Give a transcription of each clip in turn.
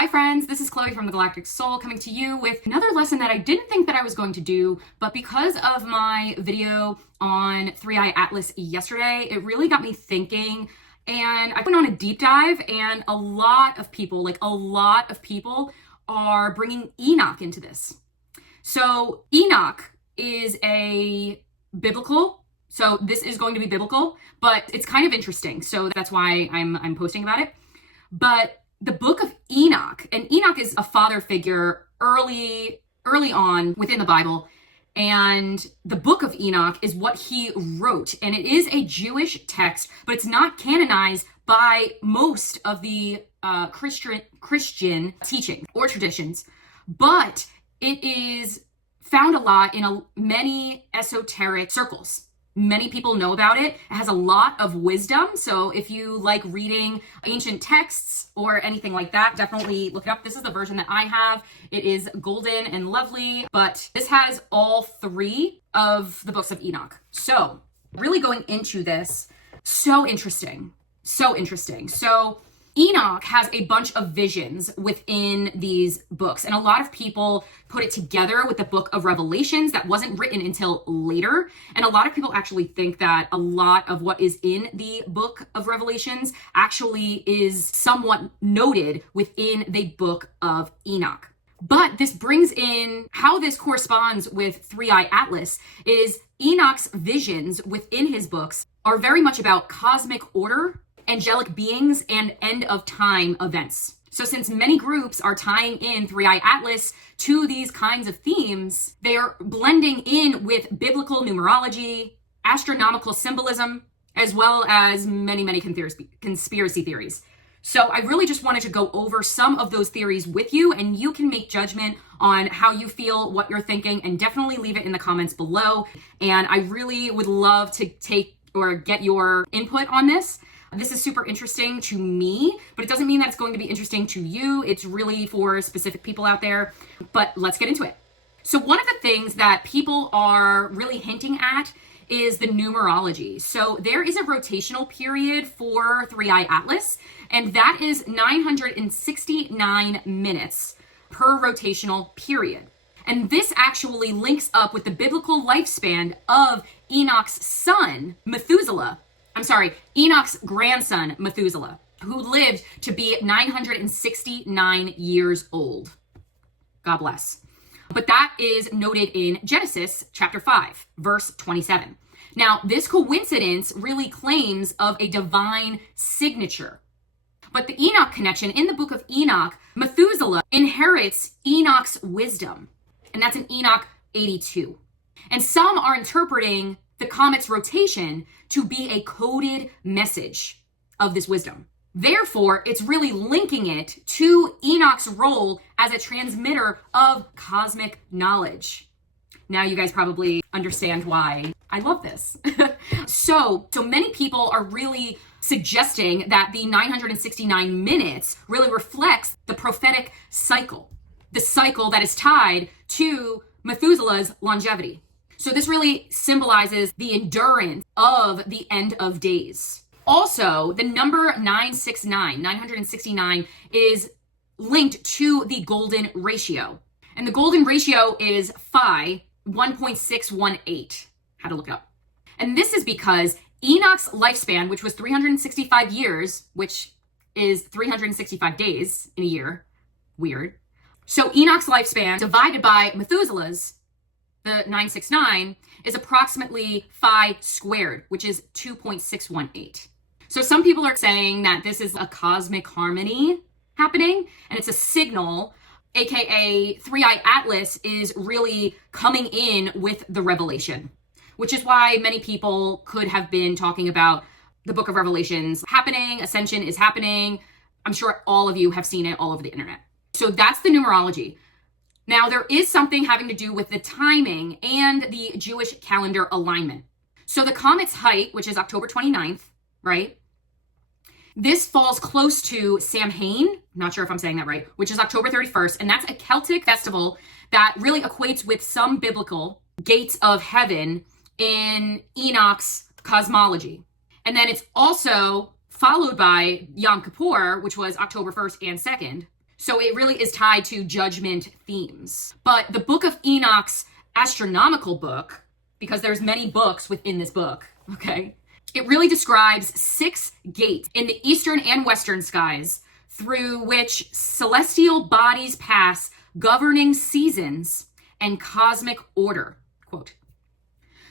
Hi friends, this is Chloe from the Galactic Soul coming to you with another lesson that I didn't think that I was going to do, but because of my video on Three-Eye Atlas yesterday, it really got me thinking, and I went on a deep dive, and a lot of people are bringing Enoch into this. So Enoch is so this is going to be biblical, but it's kind of interesting. So that's why I'm posting about it. But the Book of Enoch, and Enoch is a father figure early on within the Bible, and the Book of Enoch is what he wrote, and it is a Jewish text, but it's not canonized by most of the Christian teaching or traditions, but it is found a lot in many esoteric circles. Many people know about it. It has a lot of wisdom. So if you like reading ancient texts or anything like that, definitely look it up. This is the version that I have. It is golden and lovely, but this has all three of the books of Enoch. So really going into this, so interesting. So Enoch has a bunch of visions within these books, and a lot of people put it together with the Book of Revelations that wasn't written until later. And a lot of people actually think that a lot of what is in the Book of Revelations actually is somewhat noted within the Book of Enoch. But this brings in how this corresponds with Three-Eye Atlas is Enoch's visions within his books are very much about cosmic order, angelic beings, and end of time events. So since many groups are tying in Three-Eye Atlas to these kinds of themes, they are blending in with biblical numerology, astronomical symbolism, as well as many conspiracy theories. So I really just wanted to go over some of those theories with you, and you can make judgment on how you feel, what you're thinking, and definitely leave it in the comments below. And I really would love to take or get your input on this. This is super interesting to me, but it doesn't mean that it's going to be interesting to you. It's really for specific people out there, but let's get into it. So one of the things that people are really hinting at is the numerology. So there is a rotational period for Three-Eye Atlas, and that is 969 minutes per rotational period. And this actually links up with the biblical lifespan of Enoch's grandson, Methuselah, who lived to be 969 years old. God bless. But that is noted in Genesis chapter 5, verse 27. Now, this coincidence really claims of a divine signature. But the Enoch connection in the Book of Enoch, Methuselah inherits Enoch's wisdom. And that's in Enoch 82. And some are interpreting the comet's rotation to be a coded message of this wisdom. Therefore, it's really linking it to Enoch's role as a transmitter of cosmic knowledge. Now you guys probably understand why I love this. So many people are really suggesting that the 969 minutes really reflects the prophetic cycle, the cycle that is tied to Methuselah's longevity. So this really symbolizes the endurance of the end of days. Also, the number 969 is linked to the golden ratio. And the golden ratio is phi 1.618. Had to look it up. And this is because Enoch's lifespan, which was 365 years, which is 365 days in a year, weird. So Enoch's lifespan divided by Methuselah's, the 969, is approximately phi squared, which is 2.618. So some people are saying that this is a cosmic harmony happening, and it's a signal, aka Three-Eye Atlas is really coming in with the revelation, which is why many people could have been talking about the Book of Revelations happening, Ascension is happening. I'm sure all of you have seen it all over the internet. So that's the numerology. Now, there is something having to do with the timing and the Jewish calendar alignment. So the comet's height, which is October 29th, right? This falls close to Samhain, not sure if I'm saying that right, which is October 31st. And that's a Celtic festival that really equates with some biblical gates of heaven in Enoch's cosmology. And then it's also followed by Yom Kippur, which was October 1st and 2nd. So it really is tied to judgment themes. But the Book of Enoch's astronomical book, because there's many books within this book, okay? It really describes 6 gates in the eastern and western skies through which celestial bodies pass, governing seasons and cosmic order, quote.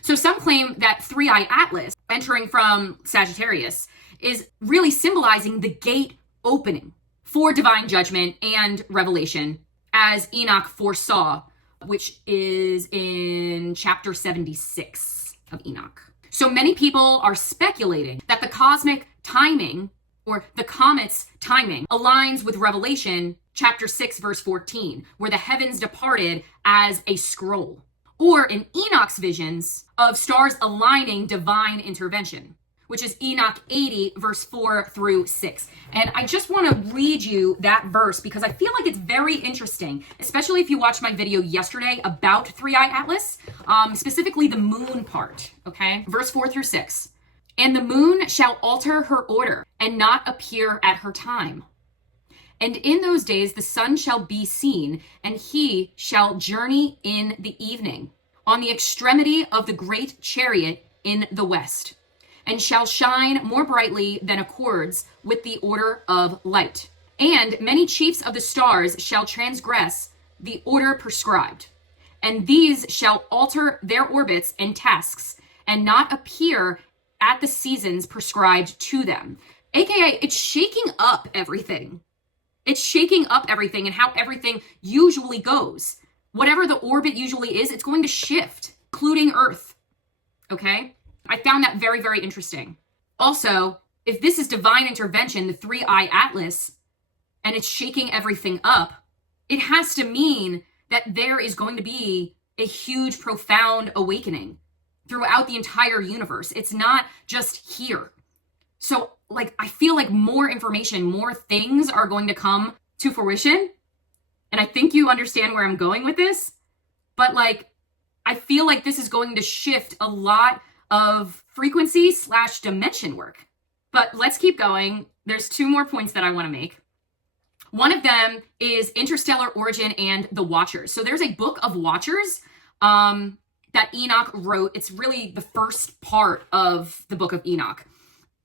So some claim that 3-eye Atlas, entering from Sagittarius, is really symbolizing the gate opening for divine judgment and revelation, as Enoch foresaw, which is in chapter 76 of Enoch. So many people are speculating that the cosmic timing, or the comet's timing, aligns with Revelation chapter 6, verse 14, where the heavens departed as a scroll, or in Enoch's visions of stars aligning divine intervention, which is Enoch 80, verse 4 through 6. And I just want to read you that verse because I feel like it's very interesting, especially if you watched my video yesterday about 3-eye Atlas, specifically the moon part, okay? Verse 4 through 6. And the moon shall alter her order and not appear at her time. And in those days the sun shall be seen, and he shall journey in the evening on the extremity of the great chariot in the west, and shall shine more brightly than accords with the order of light. And many chiefs of the stars shall transgress the order prescribed, and these shall alter their orbits and tasks, and not appear at the seasons prescribed to them. AKA, it's shaking up everything. It's shaking up everything and how everything usually goes. Whatever the orbit usually is, it's going to shift, including Earth. Okay? I found that very, very interesting. Also, if this is divine intervention, the 3-eye Atlas, and it's shaking everything up, it has to mean that there is going to be a huge, profound awakening throughout the entire universe. It's not just here. So, I feel like more information, more things are going to come to fruition. And I think you understand where I'm going with this. But, I feel like this is going to shift a lot of frequency/dimension work. But let's keep going. There's 2 more points that I want to make. One of them is interstellar origin and the Watchers. So there's a book of Watchers that Enoch wrote. It's really the first part of the Book of Enoch.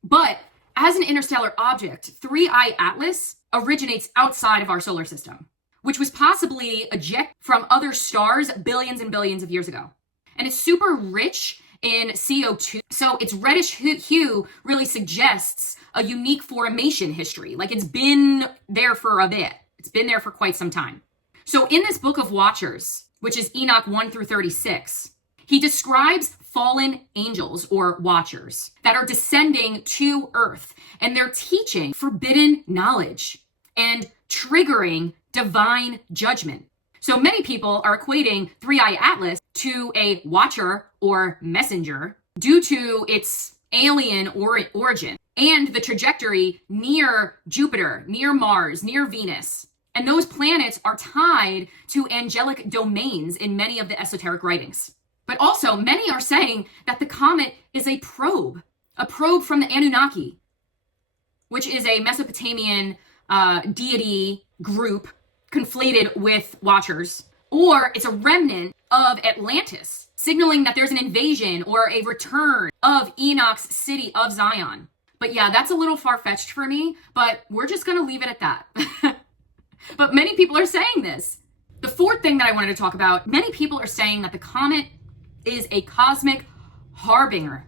But as an interstellar object, 3-eye Atlas originates outside of our solar system, which was possibly ejected from other stars billions and billions of years ago. And it's super rich in CO2. So its reddish hue really suggests a unique formation history. It's been there for a bit. It's been there for quite some time. So in this Book of Watchers, which is Enoch 1 through 36, he describes fallen angels or watchers that are descending to Earth, and they're teaching forbidden knowledge and triggering divine judgment. So many people are equating 3-eye Atlas to a watcher or messenger due to its alien origin and the trajectory near Jupiter, near Mars, near Venus. And those planets are tied to angelic domains in many of the esoteric writings. But also, many are saying that the comet is a probe from the Anunnaki, which is a Mesopotamian deity group conflated with Watchers, or it's a remnant of Atlantis, signaling that there's an invasion or a return of Enoch's city of Zion. But yeah, that's a little far-fetched for me, but we're just going to leave it at that. But many people are saying this. The 4th thing that I wanted to talk about, many people are saying that the comet is a cosmic harbinger,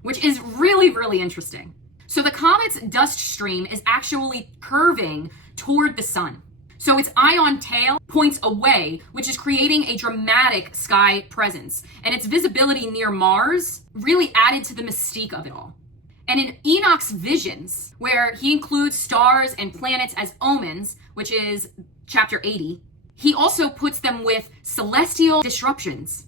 which is really, really interesting. So the comet's dust stream is actually curving toward the sun. So its ion tail points away, which is creating a dramatic sky presence. And its visibility near Mars really added to the mystique of it all. And in Enoch's visions, where he includes stars and planets as omens, which is chapter 80, he also puts them with celestial disruptions,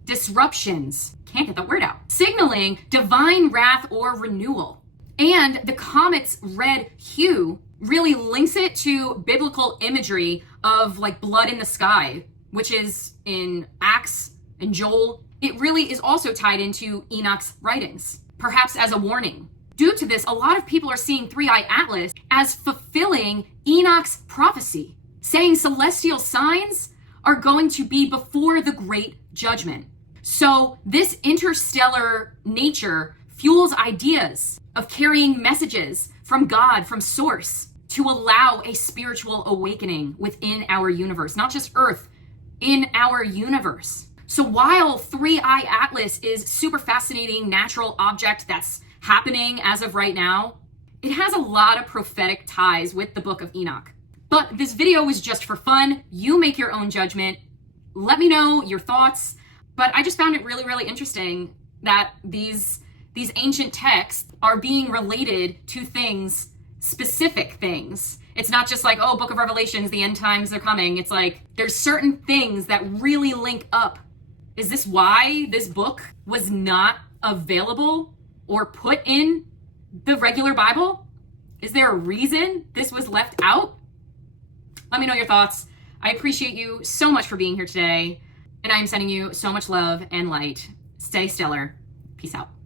can't get the word out, signaling divine wrath or renewal. And the comet's red hue really links it to biblical imagery of blood in the sky, which is in Acts and Joel. It really is also tied into Enoch's writings, perhaps as a warning. Due to this, a lot of people are seeing 3-eye Atlas as fulfilling Enoch's prophecy, saying celestial signs are going to be before the great judgment. So this interstellar nature fuels ideas of carrying messages from God, from source, to allow a spiritual awakening within our universe, not just Earth, in our universe. So while 3-Eye Atlas is super fascinating natural object that's happening as of right now, it has a lot of prophetic ties with the Book of Enoch. But this video was just for fun. You make your own judgment. Let me know your thoughts. But I just found it really, really interesting that these ancient texts are being related to things, specific things. It's not just like, oh, Book of Revelations, the end times are coming. It's like there's certain things that really link up. Is this why this book was not available or put in the regular Bible? Is there a reason this was left out? Let me know your thoughts. I appreciate you so much for being here today. And I am sending you so much love and light. Stay stellar. Peace out.